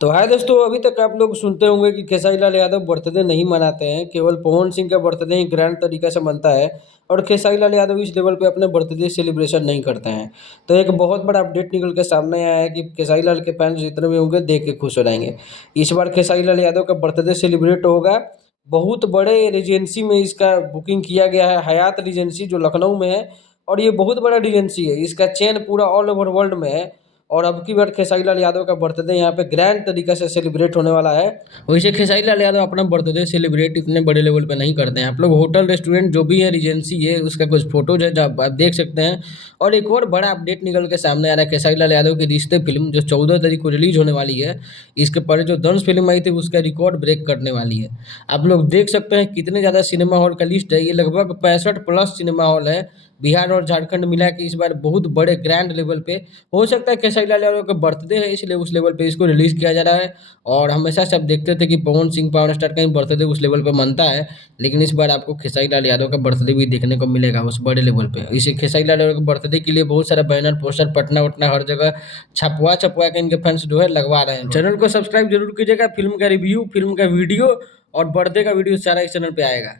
तो हाय दोस्तों, अभी तक आप लोग सुनते होंगे कि खेसारी लाल यादव बर्थडे नहीं मनाते हैं, केवल पवन सिंह का बर्थडे ही ग्रैंड तरीके से मनता है और खेसारी लाल यादव इस लेवल पे अपने बर्थडे सेलिब्रेशन नहीं करते हैं। तो एक बहुत बड़ा अपडेट निकल के सामने आया है कि खेसारी लाल के फैंस जितने भी होंगे देख के खुश हो जाएंगे। इस बार खेसारी लाल यादव का बर्थडे सेलिब्रेट होगा। बहुत बड़े रिजेंसी में इसका बुकिंग किया गया है, हयात रिजेंसी जो लखनऊ में है। और ये बहुत बड़ा रिजेंसी है, इसका चेन पूरा ऑल ओवर वर्ल्ड में है। और अब की बार खेसारी लाल यादव का बर्थडे यहाँ पे ग्रैंड तरीके से सेलिब्रेट होने वाला है। वैसे खेसारी लाल यादव अपना बर्थडे सेलिब्रेट इतने बड़े लेवल पे नहीं करते हैं। आप लोग होटल रेस्टोरेंट जो भी है, रिजेंसी है, उसका कुछ फोटोज है जो आप देख सकते हैं। और एक और बड़ा अपडेट निकल के सामने आ रहा है, खेसारी लाल यादव की रिश्ते फिल्म जो 14 तारीख को रिलीज होने वाली है। इसके पहले जो दंश फिल्म आई थी उसका रिकॉर्ड ब्रेक करने वाली है। आप लोग देख सकते हैं कितने ज़्यादा सिनेमा हॉल का लिस्ट है, ये लगभग 65+ सिनेमा हॉल है। बिहार और झारखंड मिला के इस बार बहुत बड़े ग्रैंड लेवल पे हो सकता है खेसारी लाल यादव का बर्थडे है, इसलिए उस लेवल पे इसको रिलीज किया जा रहा है। और हमेशा से आप देखते थे कि पवन सिंह पावर स्टार का ही बर्थडे उस लेवल पे मनता है, लेकिन इस बार आपको खेसारी लाल यादव का बर्थडे भी देखने को मिलेगा उस बड़े लेवल पे। इसे खेसारी लाल यादव के बर्थडे के लिए बहुत सारा बैनर पोस्टर पटना वटना हर जगह छपवा छपवा के इनके फैंस जो है लगवा रहे हैं। चैनल को सब्सक्राइब जरूर कीजिएगा। फिल्म का रिव्यू, फिल्म का वीडियो और बर्थडे का वीडियो सारा इस चैनल पे आएगा।